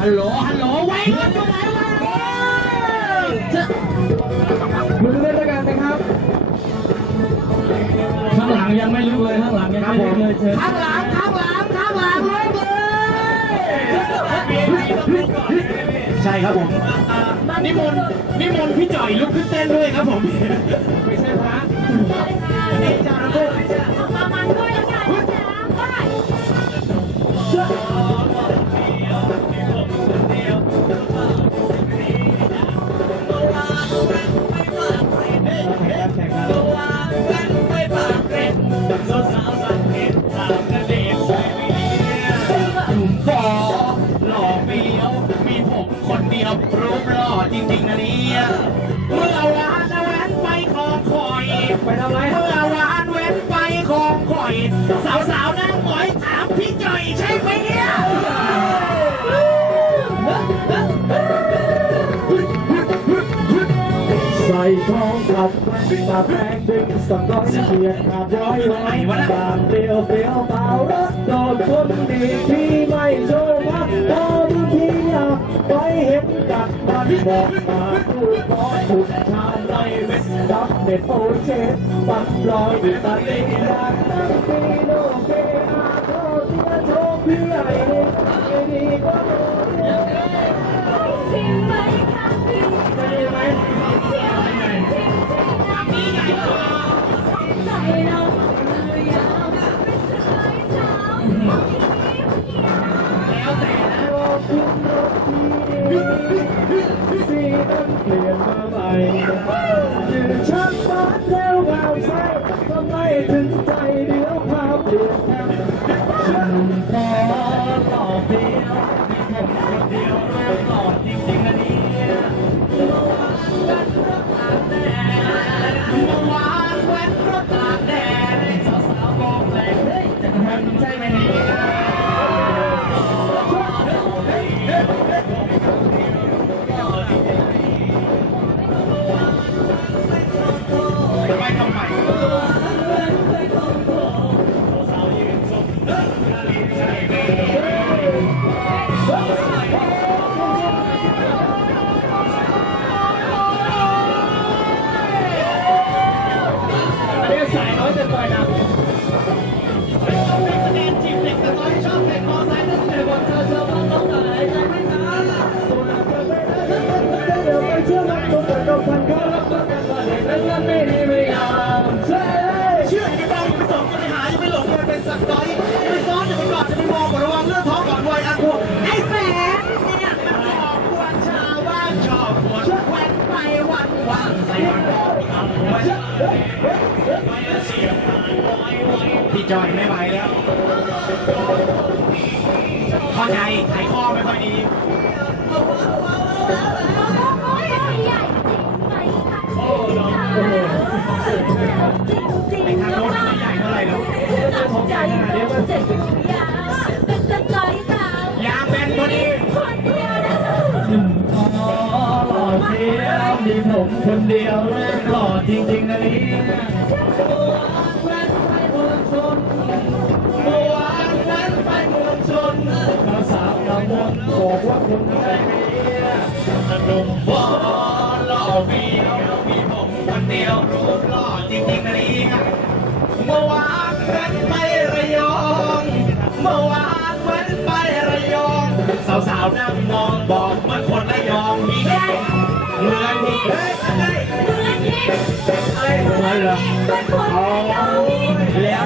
ฮัลโหล ฮัลโหล ไว้ก่อนอยู่ไหนวะจะมือเล่นด้วยกันนะครับ ข้างหลังยังไม่ลึกเลยข้างหลังยังไม่ลึกเลยเชิญข้างหลัง ข้างหลัง ข้างหลังเลยเลยใช่ครับผมอ่านิมนต์นิมนต์พี่จ่อยลุกขึ้นเต้นด้วยครับผม ไม่ใช่พระ ไปทำไรเมื่อวานเว้นไปคลองคอย สาวๆนั่งหมอยถามพี่จ่อยใช่ไหมเนี่ยใส่ทองกับแว่นตาแพงดึงสำร้อยเฉียดขาดร้อยร้อยบางเดียวเดียวเปล่ารถโดดคนดีที่ไม่โชว์พักพอดูที่อยากไปเห็นกับมันบอกมาพูดขอถูกชาวในเวสรับเด็ดโอเชสปัดลอยอยู่ตาลีอยากนั่งปีโนเก อาโทเสียโชคพี่ใหญ่ไม่ดีก็โดนเสียจริงไหมคะจริงไม่ดีไห เป จอยไม่ไหวแล้วเข้าใจไขข้อไม่ค่อยดีโอ้ยใหญ่จริงไหมคะจริงจริงไอ้ทางโน้นไม่ใหญ่เท่าไหร่แล้วใจเราเจ็บยาวเป็นสกอยสาวยางแบนพอดีคนเดียวนะหนุ่มทอหล่อเฟี้ยวมีผมคนเดียวแม่งหล่อจริงๆนะนี่ บอกว่าคนไทยมีหนุ่มฟอหล่อเฟี้ยวมีผมคนเดียวรูปหล่อจริงๆนะนี่เมื่อวานนั้นไประยอง เมื่อวานนั้นไประยอง สาวๆนั่งมองบอกมันคนระยองมีแค่เหมือนที่เฮ้ยอะไรเพื่อนที่อะไรเหรอเป็นคนเดียวนี่แล้ว